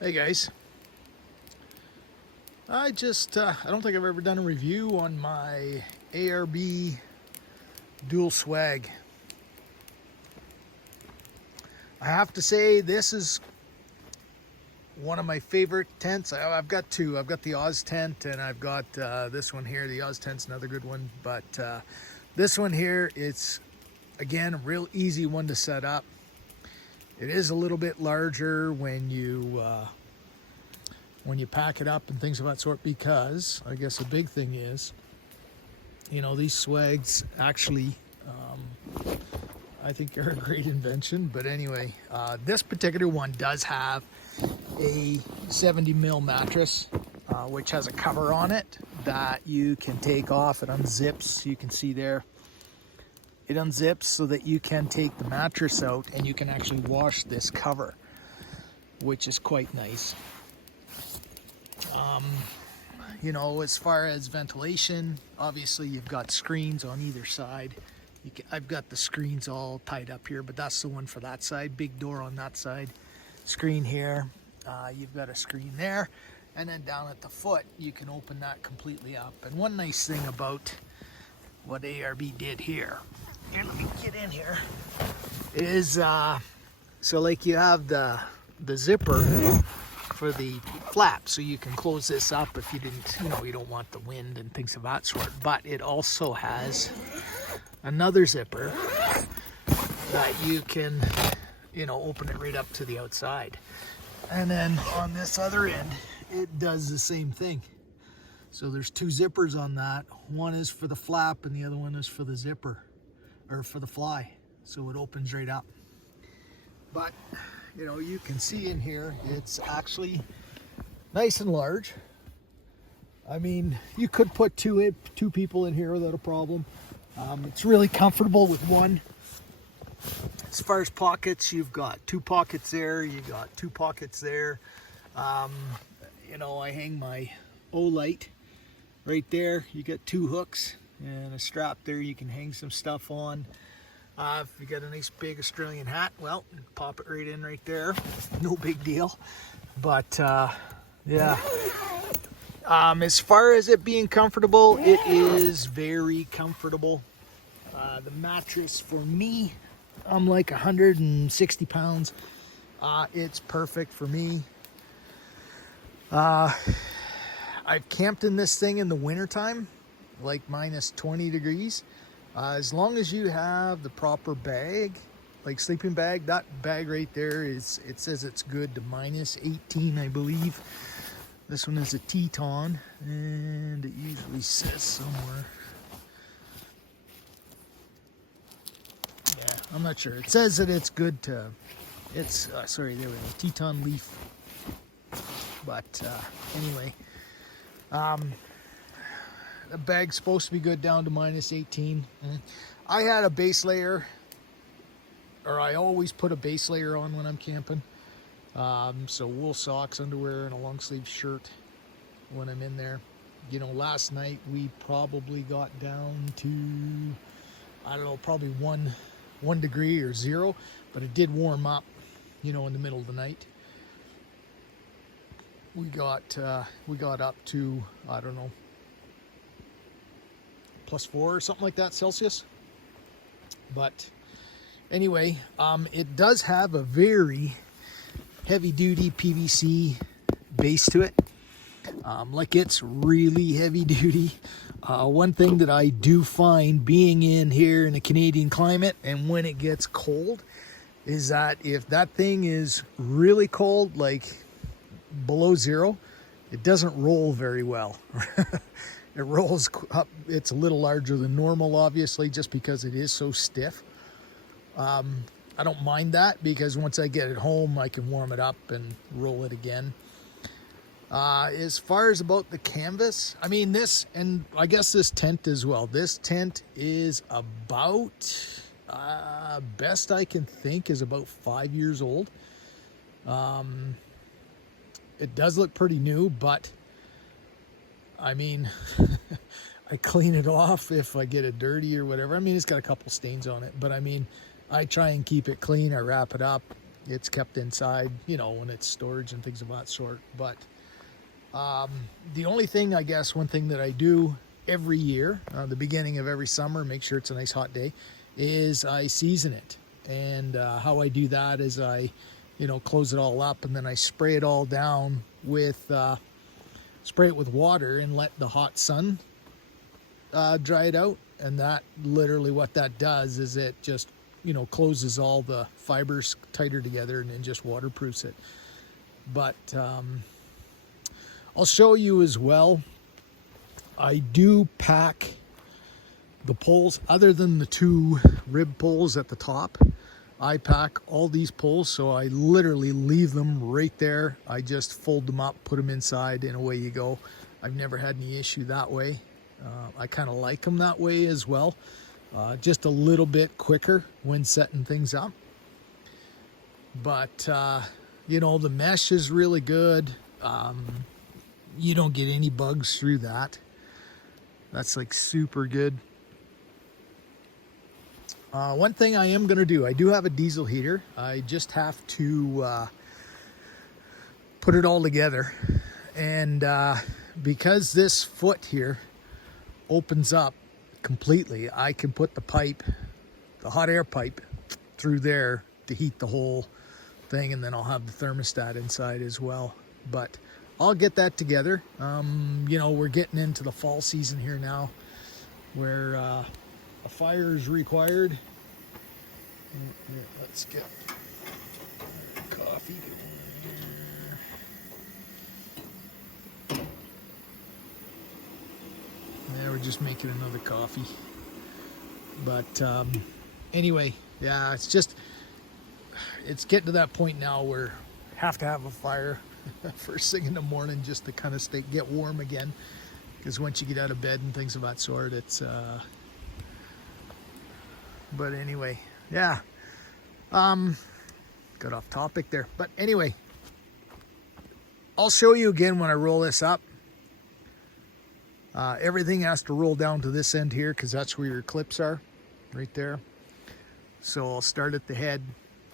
Hey guys, I don't think I've ever done a review on my ARB Dual Swag. I have to say this is one of my favorite tents. I've got two. I've got the Oz tent and I've got this one here. The Oz tent's another good one, but this one here, it's again a real easy one to set up. It is a little bit larger when you pack it up and things of that sort, because I guess the big thing is, you know, these swags actually, I think are a great invention. But anyway, this particular one does have a 70 mil mattress, which has a cover on it that you can take off. It unzips, you can see there. It unzips so that you can take the mattress out and you can actually wash this cover, which is quite nice. You know, as far as ventilation, obviously you've got screens on either side. I've got the screens all tied up here, but that's the one for that side. Big door on that side. Screen here. You've got a screen there. And then down at the foot, you can open that completely up. And one nice thing about what ARB did here, let me get in here, is so like you have the zipper for the flap, so you can close this up if you didn't, you don't want the wind and things of that sort. But it also has another zipper that you can, open it right up to the outside. And then on this other end, it does the same thing. So there's two zippers on that. One is for the flap and the other one is for the zipper, or for the fly. So it opens right up. But, you can see in here, it's actually nice and large. I mean, you could put two people in here without a problem. It's really comfortable with one. As far as pockets, you've got two pockets there, you got two pockets there. I hang my O-light right there. You got two hooks and a strap there you can hang some stuff on. If you got a nice big Australian hat, well, pop it right in right there. No big deal. But yeah. As far as it being comfortable, it is very comfortable. The mattress for me, I'm like 160 pounds. It's perfect for me. I've camped in this thing in the wintertime, like minus 20 degrees. As long as you have the proper bag, like sleeping bag, that bag right there it says it's good to minus 18, I believe. This one is a Teton, and it usually says somewhere. Yeah, I'm not sure. It says that it's good to, sorry, there we go, Teton leaf. But anyway, the bag's supposed to be good down to minus 18. I had a base layer, or I always put a base layer on when I'm camping. So wool socks, underwear, and a long sleeve shirt when I'm in there. Last night we probably got down to, I don't know, probably one degree or 0, but it did warm up, in the middle of the night. We got up to, I don't know, +4 or something like that Celsius. But anyway, it does have a very heavy duty PVC base to it. Like, it's really heavy duty. One thing that I do find being in here in the Canadian climate, and when it gets cold, is that if that thing is really cold, like below 0, it doesn't roll very well. It rolls up. It's a little larger than normal, obviously, just because it is so stiff. I don't mind that, because once I get it home, I can warm it up and roll it again. As far as about the canvas, I mean, this, and I guess this tent as well. This tent is about, best I can think, is about 5 years old. It does look pretty new, but I mean, I clean it off if I get it dirty or whatever. I mean, it's got a couple stains on it, but I mean, I try and keep it clean. I wrap it up, it's kept inside, you know, when it's storage and things of that sort. But the only thing, I guess, one thing that I do every year, the beginning of every summer, make sure it's a nice hot day, is I season it. And how I do that is I, you know, close it all up, and then I spray it all down with, spray it with water and let the hot sun dry it out. And that literally what that does is it just, you know, closes all the fibers tighter together and then just waterproofs it. But I'll show you as well. I do pack the poles, other than the 2 rib poles at the top. I pack all these poles, so I literally leave them right there. I just fold them up, put them inside, and away you go. I've never had any issue that way. I kind of like them that way as well. Just a little bit quicker when setting things up. But, you know, the mesh is really good. You don't get any bugs through that. That's like super good. One thing I am going to do, I do have a diesel heater. I just have to put it all together. And because this foot here opens up completely, I can put the pipe, the hot air pipe, through there to heat the whole thing, and then I'll have the thermostat inside as well. But I'll get that together. You know, we're getting into the fall season here now, where a fire is required. Here, let's get coffee. Yeah, we're just making another coffee. But anyway, yeah, it's getting to that point now where have to have a fire first thing in the morning just to kind of get warm again. Because once you get out of bed and things of that sort, it's but anyway, yeah. Got off topic there. But anyway, I'll show you again when I roll this up. Everything has to roll down to this end here because that's where your clips are, right there. So I'll start at the head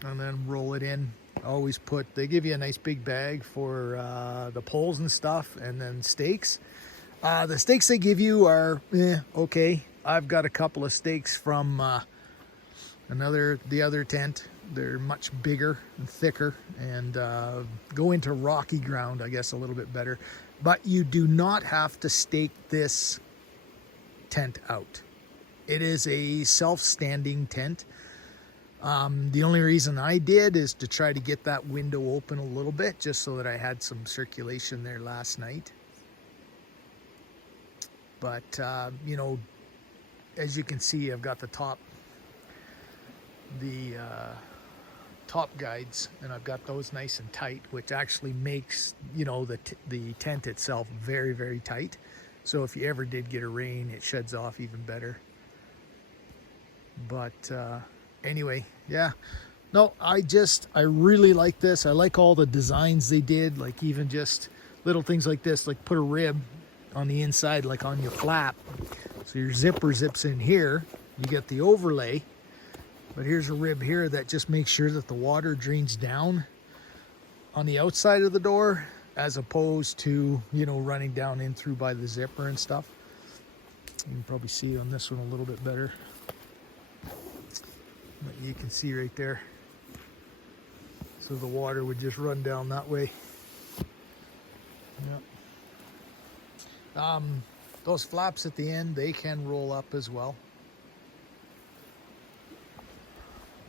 and then roll it in. Always they give you a nice big bag for the poles and stuff, and then stakes. The stakes they give you are okay. I've got a couple of stakes from the other tent. They're much bigger and thicker and go into rocky ground, I guess, a little bit better. But you do not have to stake this tent out. It is a self-standing tent. The only reason I did is to try to get that window open a little bit, just so that I had some circulation there last night. But, you know, as you can see, I've got the top guides, and I've got those nice and tight, which actually makes, you know, the tent itself very, very tight. So if you ever did get a rain, it sheds off even better. But anyway, yeah. No, I really like this. I like all the designs they did, like even just little things like this, like put a rib on the inside, like on your flap. So your zipper zips in here. You get the overlay. But here's a rib here that just makes sure that the water drains down on the outside of the door, as opposed to, you know, running down in through by the zipper and stuff. You can probably see on this one a little bit better. But you can see right there. So the water would just run down that way. Yep. Those flaps at the end, they can roll up as well.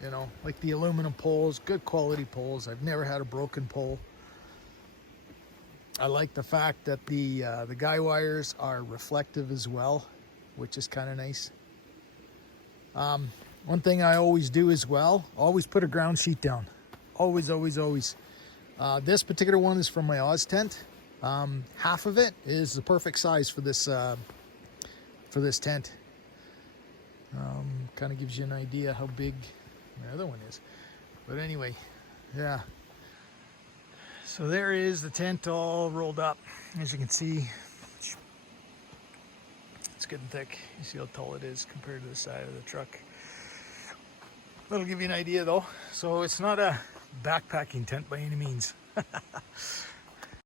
You know, like the aluminum poles, good quality poles. I've never had a broken pole. I like the fact that the guy wires are reflective as well, which is kind of nice. One thing I always do as well, always put a ground sheet down. Always, always, always. This particular one is from my Oz tent. Half of it is the perfect size for this tent. Kind of gives you an idea how big my other one is. But anyway, yeah. So there is the tent all rolled up. As you can see, it's good and thick. You see how tall it is compared to the side of the truck. That'll give you an idea though. So it's not a backpacking tent by any means.